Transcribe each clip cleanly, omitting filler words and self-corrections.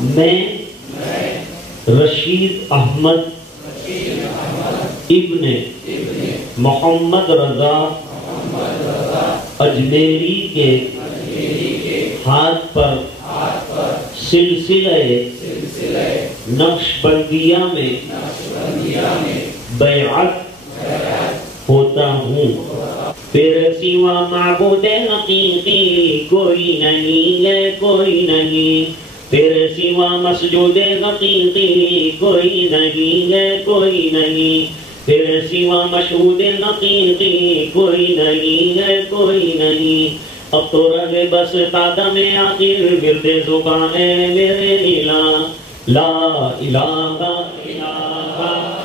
میں رشید احمد ابن محمد رضا اجمیری کے ہاتھ پر سلسلہ نقشبندیہ میں بیعت ہوتا ہوں۔ تیرے سوا معبود حقیقی کوئی نہیں ہے، کوئی نہیں، تیرے سوا مسجود حقیقی کوئی نہیں ہے، کوئی نہیں، تیرے سوا مشہود حقیقی کوئی نہیں ہے، کوئی نہیں۔ اب تو رہے بس قدم آخر ورد زبان ہے میرے الہ، لا الہ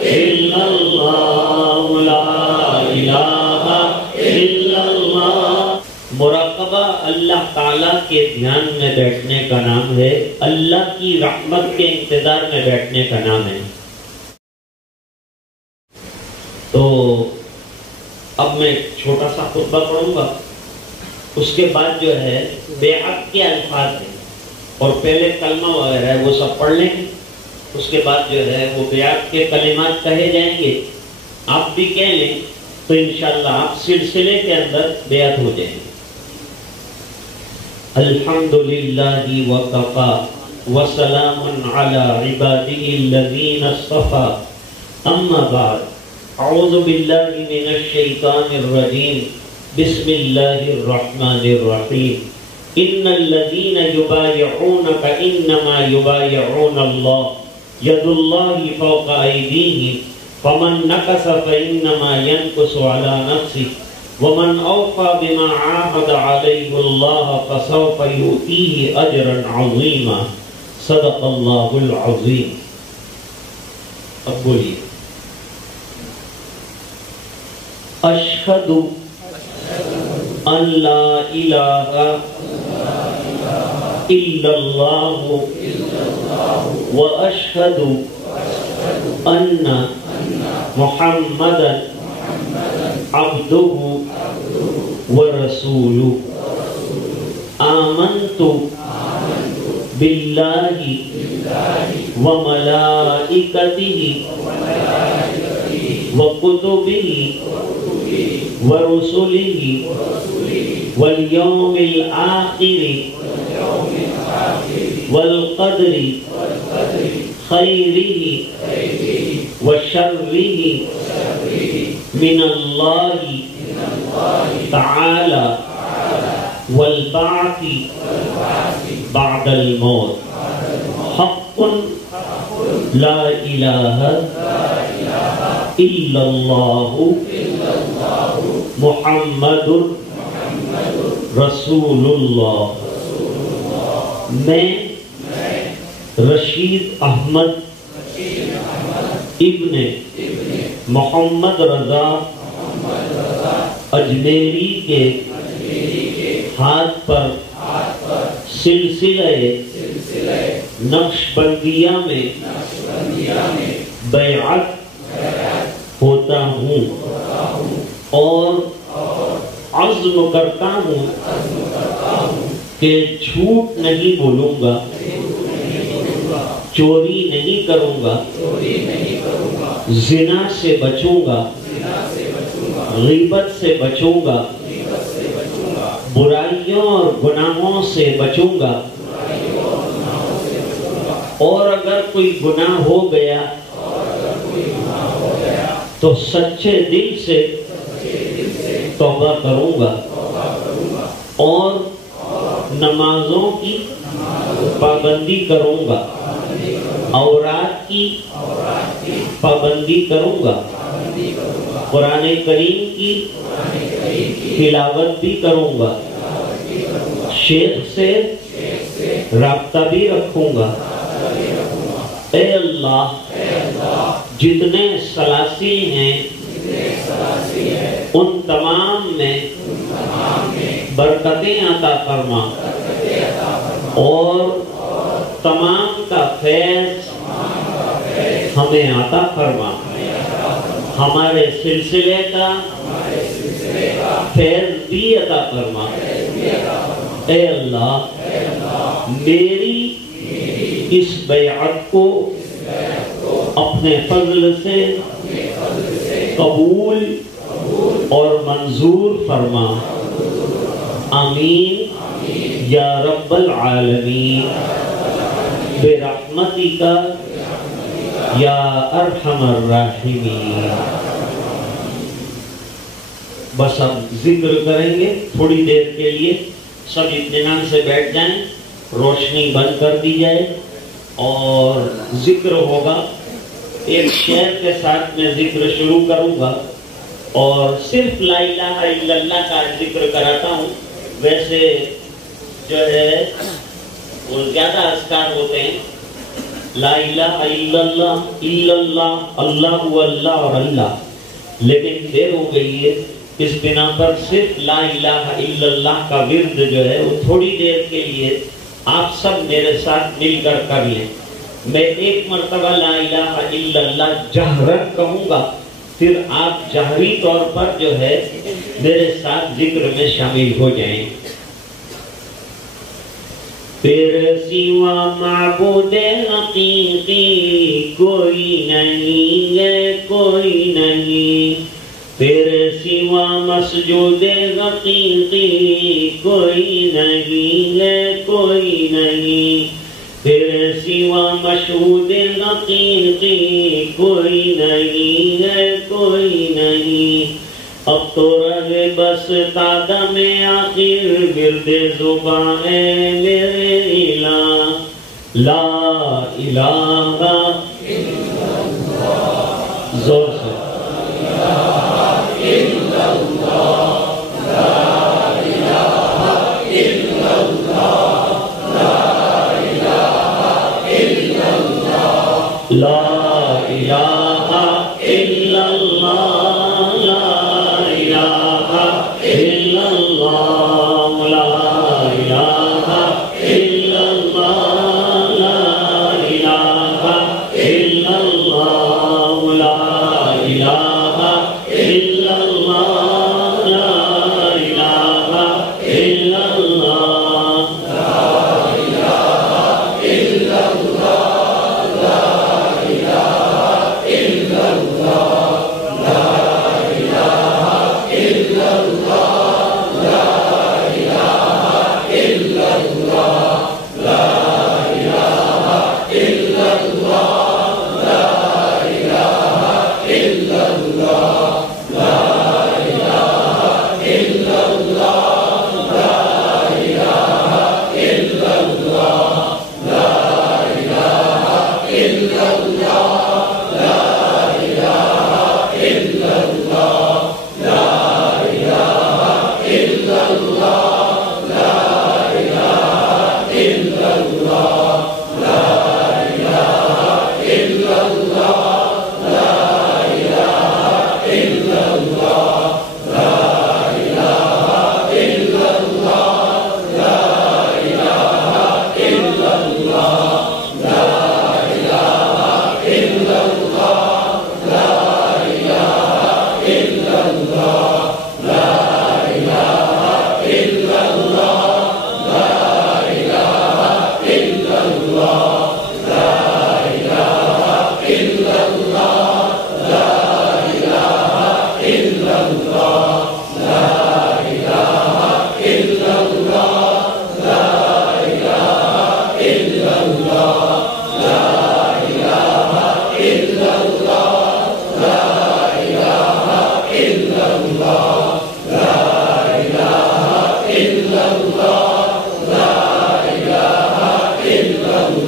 الا اللہ، لا الہ الا اللہ۔ مراقبہ اللہ تعالیٰ کے دھیان میں بیٹھنے کا نام ہے، اللہ کی رحمت کے انتظار میں بیٹھنے کا نام ہے۔ تو اب میں چھوٹا سا خطبہ پڑھوں گا، اس کے بعد جو ہے بیعت کے الفاظ ہیں، اور پہلے کلمہ وغیرہ ہے وہ سب پڑھ لیں گے، اس کے بعد جو ہے وہ بیعت کے کلمات کہے جائیں گے، آپ بھی کہہ لیں تو انشاءاللہ آپ سلسلے کے اندر بیعت ہو جائیں گے۔ الحمدللہ وکفا وسلام علی عباده الذین اصطفى، اما بعد، اعوذ باللہ من الشیطان الرجیم، بسم اللہ الرحمن الرحیم۔ ان الذین یبایعونک انما یبایعون اللہ، ید اللہ فوق ایدیہم، فمن نکث فانما ینکث علی نفسہ، ومن اوفى بما عاهد عليه الله فسوف يؤتيه اجرا عظيما، صدق الله العظيم۔ اب بولیے، اشہد ان لا الہ الا اللہ واشہد ان محمدا عبدہ ورسولہ، آمنت باللہ وملائکتہ وکتبہ ورسلہ والیوم الآخر والقدر خیرہ وشرہ من اللہ تعالی والبعث بعد الموت، حق لا الہ الا اللہ محمد رسول اللہ۔ میں رشید احمد ابن محمد رضا اجمیری کے ہاتھ پر سلسلہ نقشبندیہ میں بیعت ہوتا ہوں، اور عزم کرتا ہوں کہ جھوٹ نہیں بولوں گا، چوری نہیں کروں گا، زنا سے بچوں گا، غیبت سے بچوں گا، برائیوں اور گناہوں سے بچوں گا، اور اگر کوئی گناہ ہو گیا تو سچے دل سے توبہ کروں گا، اور نمازوں کی پابندی کروں گا، اورات کی پابندی کروں گا، قرآن کریم کی تلاوت بھی کروں گا، شیخ سے رابطہ بھی رکھوں گا۔ اے اللہ، جتنے سلاسل ہیں ان تمام میں برکتیں عطا فرما، اور تمام کا فیض ہمیں عطا فرما، ہمارے سلسلے کا فیض بھی عطا فرما۔ اے اللہ، میری اس بیعت کو اپنے فضل سے قبول اور منظور فرما، آمین یا رب العالمین برحمتک یا ارحم الراحمین۔ بس اب ذکر کریں گے تھوڑی دیر کے لیے، سب اطمینان سے بیٹھ جائیں، روشنی بند کر دی جائے اور ذکر ہوگا۔ ایک شعر کے ساتھ میں ذکر شروع کروں گا اور صرف لا الہ الا اللہ کا ذکر کراتا ہوں۔ ویسے جو ہے وہ زیادہ اذکار ہوتے ہیں، لا الہ الا اللہ، اللہ اللہ اور اللہ، لیکن دیر ہو گئی ہے، اس بنا پر صرف لا الہ الا اللہ کا ورد جو ہے وہ تھوڑی دیر کے لیے آپ سب میرے ساتھ مل کر کر لیں۔ میں ایک مرتبہ لا الہ الا اللہ جہرن کہوں گا، پھر آپ جہری طور پر جو ہے میرے ساتھ ذکر میں شامل ہو جائیں۔ تیرے سوا معبود حقیقی کوئی نہیں ہے، کوئی نہیں، تیرے سوا مسجود حقیقی کوئی نہیں ہے، کوئی نہیں، تیرے سوا مشہود حقیقی کوئی نہیں ہے، کوئی نہیں، اب تو رہے بس قدم آخر ورد زباں ہے میرے الہ، لا الہ الا اللہ، زور سے لا الہ الا اللہ، لا الہ الا اللہ، لا الہ الا اللہ، لا الہ الا اللہ، لا الہ الا اللہ، لا الہ الا اللہ، لا الہ الا اللہ۔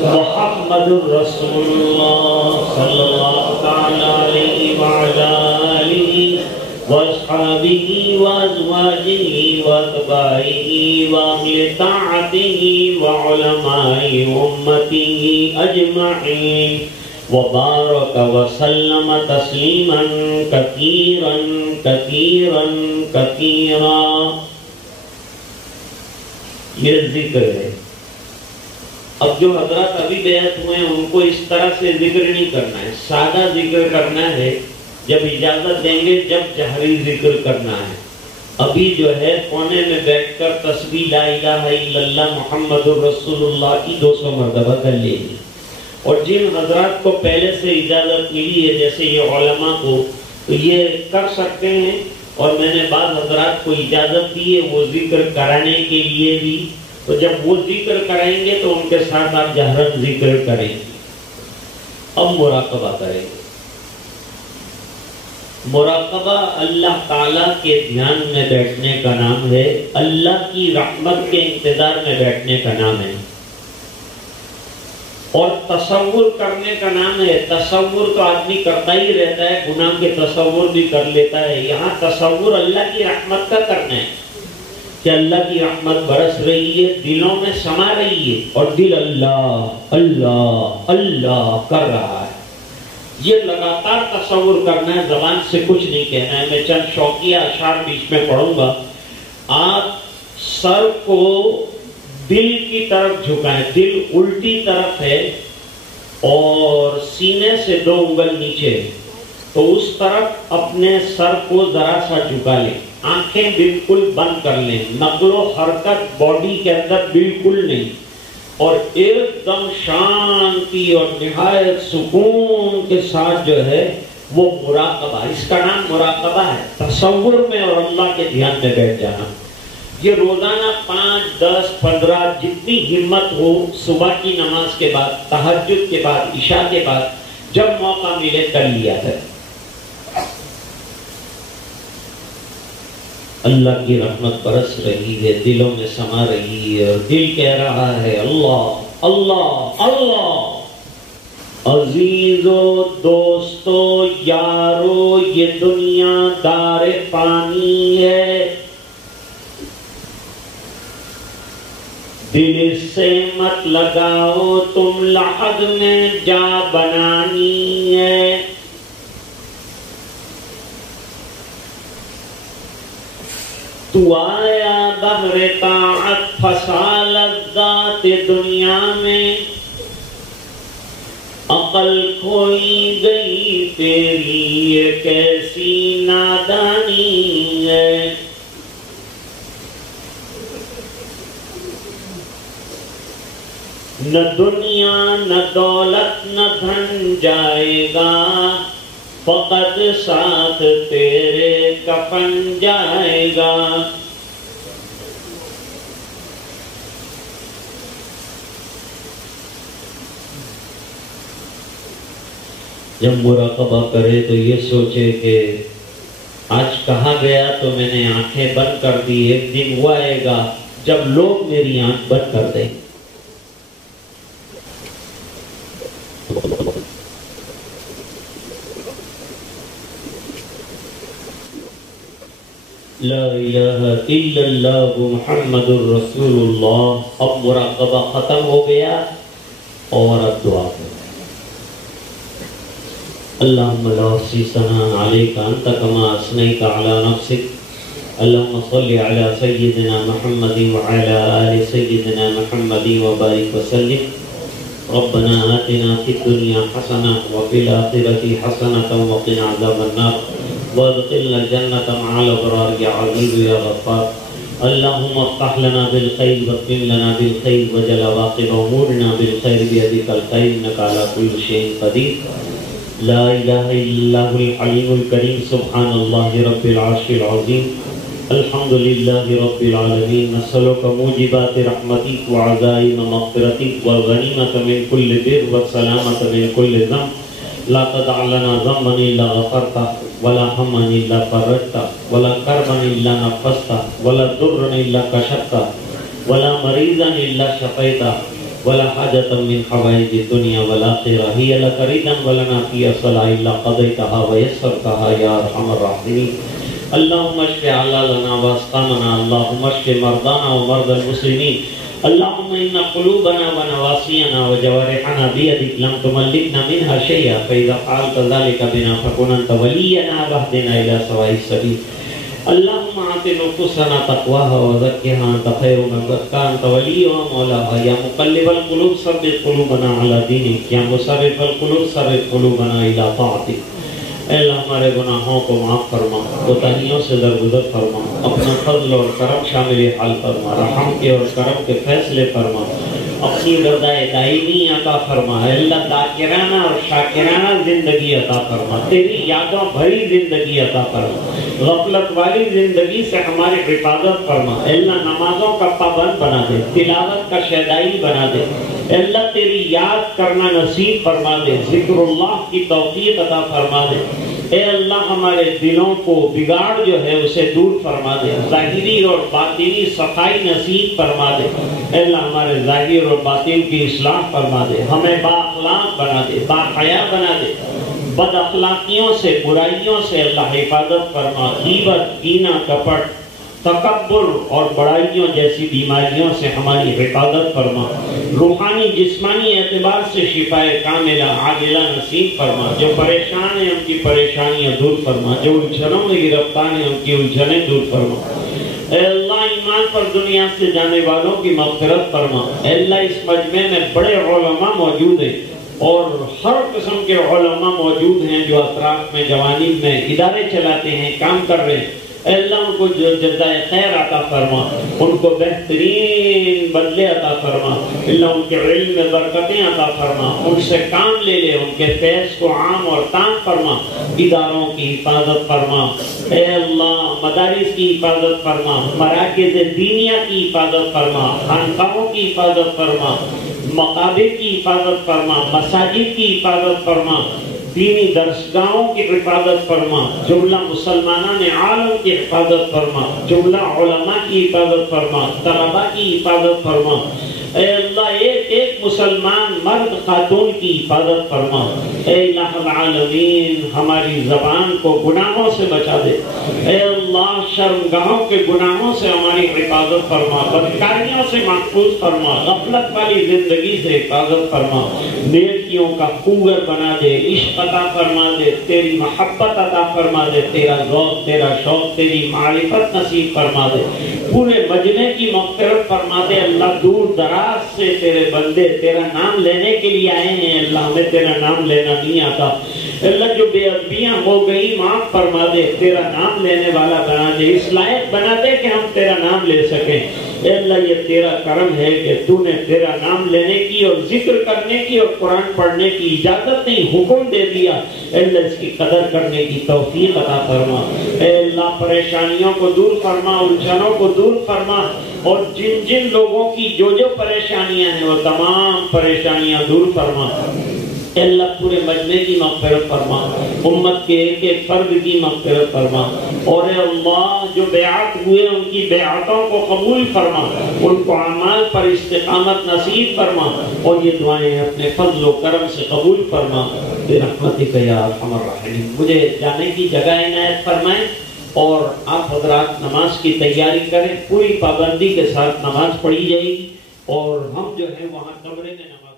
محمد رسول اللہ صلی اللہ تعالی علیہ وعلا آلہ واصحابہ وازواجہ واتباعہ واہل طاعتہ وعلماء امتہ اجمعین وبارک وسلم تسلیما کثیرا کثیرا کثیرا۔ یہ ذکر ہے۔ اب جو حضرات ابھی بیعت ہوئے ہیں ان کو اس طرح سے ذکر نہیں کرنا ہے، سادہ ذکر کرنا ہے، جب اجازت دیں گے جب جہری ذکر کرنا ہے۔ ابھی جو ہے کونے میں بیٹھ کر تسبیح لا الہ الا اللہ محمد الرسول اللہ کی 200 مرتبہ کر لیجیے۔ اور جن حضرات کو پہلے سے اجازت ملی ہے جیسے یہ علماء کو تو یہ کر سکتے ہیں، اور میں نے بعض حضرات کو اجازت دی ہے وہ ذکر کرانے کے لیے بھی، تو جب وہ ذکر کریں گے تو ان کے ساتھ آپ جہرن ذکر کریں گے۔ اب مراقبہ کریں گے۔ مراقبہ اللہ تعالیٰ کے دھیان میں بیٹھنے کا نام ہے، اللہ کی رحمت کے انتظار میں بیٹھنے کا نام ہے، اور تصور کرنے کا نام ہے۔ تصور تو آدمی کرتا ہی رہتا ہے، گناہ کے تصور بھی کر لیتا ہے، یہاں تصور اللہ کی رحمت کا کرنا ہے کہ اللہ کی رحمت برس رہی ہے، دلوں میں سما رہی ہے، اور دل اللہ اللہ اللہ کر رہا ہے۔ یہ لگاتار تصور کرنا ہے، زبان سے کچھ نہیں کہنا ہے۔ میں چند شوقیہ اشعار بیچ میں پڑھوں گا۔ آپ سر کو دل کی طرف جھکائیں، دل الٹی طرف ہے اور سینے سے 2 انگل نیچے، تو اس طرف اپنے سر کو ذرا سا جھکا لیں، آنکھیں بالکل بند کر لیں، نقل و حرکت باڈی کے اندر بالکل نہیں، اور ایک دم شانتی اور نہایت سکون کے ساتھ جو ہے وہ مراقبہ، اس کا نام مراقبہ ہے، تصور میں اور اللہ کے دھیان میں بیٹھ جانا۔ یہ روزانہ 5، 10، 15 جتنی ہمت ہو، صبح کی نماز کے بعد، تہجد کے بعد، عشاء کے بعد، جب موقع ملے کر لیا ہے۔ اللہ کی رحمت برس رہی ہے، دلوں میں سما رہی ہے، اور دل کہہ رہا ہے اللہ اللہ اللہ۔ عزیزو دوستو یارو یہ دنیا دار فانی ہے، دل سے مت لگاؤ تم لحد میں جا بنانی ہے۔ تو آیا بحر طاعت پھنسا لذات دنیا میں، عقل کھوئی گئی تیری یہ کیسی نادانی ہے۔ نہ دنیا نہ دولت نہ دھن جائے گا، فقط ساتھ تیرے کفن جائے گا۔ جب مراقبہ کرے تو یہ سوچے کہ آج کہاں گیا تو میں نے آنکھیں بند کر دی، ایک دن وہ آئے گا جب لوگ میری آنکھ بند کر دیں۔ لا الہ الا اللہ محمد الرسول اللہ۔ اب مراقبہ ختم ہو گیا اور اب دعا کریں۔ اللہم لا احصی ثناء علیک انت کما اثنیت علی نفسک، اللہم صل علی سیدنا محمد وعلی آل سیدنا محمد وبارک وسلم۔ ربنا آتنا فی الدنیا حسنہ وفی الآخرۃ حسنۃ وقنا عذاب النار وادخلنا الجنة مع الأبرار يا عزيز يا غفار۔ اللهم افتح لنا بالخير واختم لنا بالخير وجل عواقب أمورنا بالخير بيدك الخير إنك على كل شيء قدير۔ لا إله إلا الله الحليم الكريم، سبحان الله رب العرش العظيم، الحمد لله رب العالمين، نسألك موجبات رحمتك وعزائم مغفرتك والغنيمة من كل بر والسلامة من كل ذنب، لا تدع لنا ذنبا إلا غفرته ولا هما إلا فرجته ولا كربا إلا نفسته ولا ضرا إلا كشفته ولا مريضا إلا شفيته ولا حاجة من حوائج الدنيا والآخرة هي لك رضا ولنا فيها صلاح إلا قضيتها ويسرتها يا أرحم الراحمين۔ اللهم اشف علالنا واسقامنا، اللهم اشف مرضانا ومرضى المسلمين، اللهم إن قلوبنا ونواسينا وجوارحنا بيدك لم تملكنا منها شيئا، فإذا فعلت ذلك بنا فكن أنت ولينا واهدنا إلى سواء السبيل۔ اللهم آت نفوسنا تقواها وزكها أنت خير من زكاها أنت وليها مولاها، يا مقلب القلوب ثبت قلوبنا على دينك، يا مصرف القلوب صرف قلوبنا إلى طاعتك۔ اے اللہ ہمارے گناہوں کو معاف فرما، کوتاہیوں سے درگزر فرما، اپنا فضل اور کرم شامل حال فرما، رحم کے اور کرم کے فیصلے فرما، اپنی رضا دائمی عطا فرما، اللہ ذاکرانہ اور شاکرانہ زندگی عطا فرما، تیری یادوں بھری زندگی عطا فرما، غفلت والی زندگی سے ہماری حفاظت فرما، اللہ نمازوں کا پابند بنا دے، تلاوت کا شیدائی بنا دے، اللہ تیری یاد کرنا نصیب فرما دے، ذکر اللہ کی توفیق عطا فرما دے، اے اللہ ہمارے دلوں کو بگاڑ جو ہے اسے دور فرما دے، ظاہری اور باطنی صفائی نصیب فرما دے، اے اللہ ہمارے ظاہر اور باطن کی اصلاح فرما دے، ہمیں با اخلاق بنا دے، با حیا بنا دے، بد اخلاقیوں سے برائیوں سے اللہ حفاظت فرما، غیبت کینہ کپٹ تکبر اور بڑائیوں جیسی بیماریوں سے ہماری حفاظت فرما، روحانی جسمانی اعتبار سے شفا کاملہ عاجلہ نصیب فرما، جو پریشان ہیں ان کی پریشانیاں دور فرما، جو الجھنوں میں گرفتار ہیں ان کی الجھنیں دور فرما، اے اللہ ایمان پر دنیا سے جانے والوں کی مغفرت فرما، اے اللہ اس مجمع میں بڑے علماء موجود ہیں اور ہر قسم کے علماء موجود ہیں جو اطراف میں جوانب میں ادارے چلاتے ہیں، کام کر رہے ہیں، اے اللہ ان کو جزائے خیر عطا فرما، ان کو بہترین بدلے عطا فرما، اللہ ان کے علم میں برکتیں عطا فرما، ان سے کام لے لے، ان کے فیض کو عام اور تام فرما، اداروں کی حفاظت فرما، اے اللہ مدارس کی حفاظت فرما، مراکز دینیہ کی حفاظت فرما، خانقاہوں کی حفاظت فرما، مقابر کی حفاظت فرما، مساجد کی حفاظت فرما، دینی درسگاہوں کی حفاظت فرما، جملہ مسلمانان عالم کی حفاظت فرما، جملہ علماء کی حفاظت فرما، طلباء کی حفاظت فرما، اے اللہ ایک ایک مسلمان مرد خاتون کی حفاظت فرما، اے الہ العالمین ہماری زبان کو گناہوں سے بچا دے، اے اللہ شرمگاہوں کے گناہوں سے ہماری حفاظت فرما، بدکاریوں سے محفوظ فرما، غفلت والی زندگی سے حفاظت فرما، نیکیوں کا خوگر بنا دے، عشق عطا فرما دے، تیری محبت عطا فرما دے، تیرا ذوق تیرا شوق تیری معرفت نصیب فرما دے، پورے مجمع کی مغفرت فرما دے، اللہ دور دراز سے تیرے بندے تیرا نام لینے کے لیے آئے ہیں، اللہ ہمیں تیرا نام لینا نہیں آتا، اللہ جو بے ادبیاں ہو گئی معاف فرما دے، تیرا نام لینے والا بنا دے، اس لائق بنا دے کہ ہم تیرا نام لے سکیں، اے اللہ یہ تیرا کرم ہے کہ تو نے تیرا نام لینے کی اور ذکر کرنے کی اور قرآن پڑھنے کی اجازت نہیں، حکم دے دیا، اے اللہ اس کی قدر کرنے کی توفیق عطا فرما، اے اللہ پریشانیوں کو دور فرما، الجھنوں کو دور فرما، اور جن جن لوگوں کی جو پریشانیاں ہیں وہ تمام پریشانیاں دور فرما، اے اللہ پورے مجمع کی مغفرت فرما، امت کے ایک ایک فرد کی مغفرت فرما، اور اے اللہ جو بیعت ہوئے ان کی بیعتوں کو قبول فرما، ان کو اعمال پر استقامت نصیب فرما، اور یہ دعائیں اپنے فضل و کرم سے قبول فرما برحمتک یا ارحم الراحمین۔ مجھے جانے کی جگہ عنایت فرمائیں اور آپ حضرات نماز کی تیاری کریں، پوری پابندی کے ساتھ نماز پڑھی جائے گی، اور ہم جو ہے وہاں کمرے میں نماز